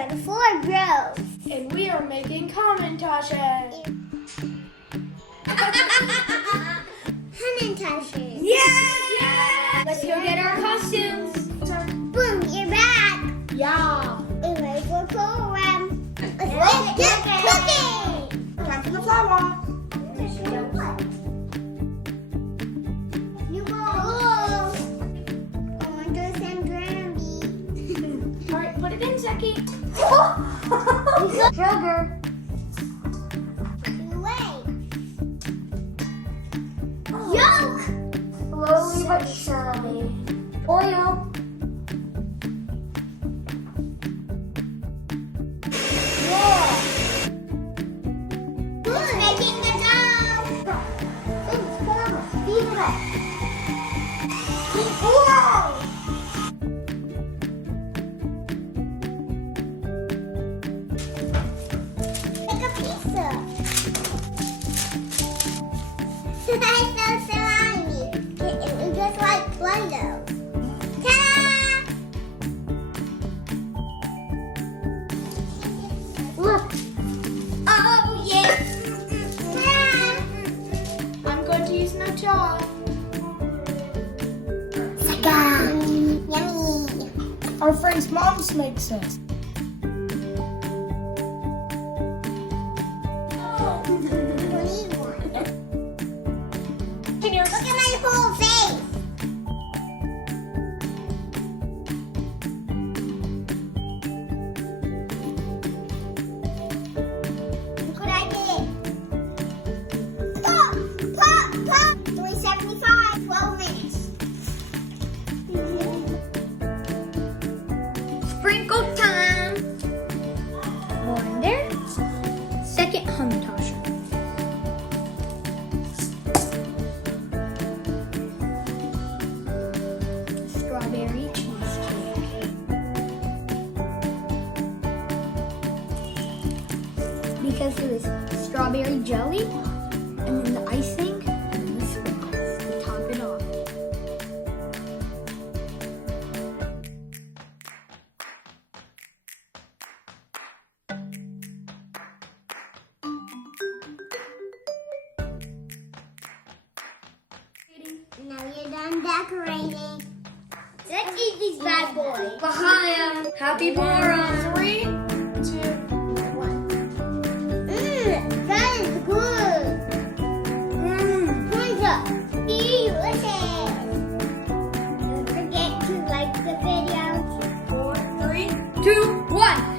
are the 4 bros. And we are making Hamentaschens. Hamentaschens. Yeah! Let's go get our costumes. Boom, you're back. Yeah. We're ready for Purim. Let's get cooking. Time for the flower. You go. I want to send Grammy. All right, put it in, Zeki. Sugar. Wait. Yolk. Slowly but surely. Oil. Who's making the dough? It's formal. Beat it up. Whoa! Make a pizza. That's so slimy. It's just like Play-Doh. Ta-da! Look, Oh, yeah. Ta-da! I'm going to use my jaw. Yummy. Our friend's mom's makes this. What do you want? Can you Look at my whole face. Look what I did. Stop! Pop! Pop! 375. 12 minutes. Sprinkle time. One there. Second Hamentaschen. Strawberry cheesecake. Because it was strawberry jelly, and then the icing, and then the sprinkles to top it off. Now you're done decorating. Let's eat these bad boys. Bahaya. Happy Purim. 3, 2, 1. That is good. Thumbs up. Delicious. Don't forget to like the video. 4, 3, 2, 1.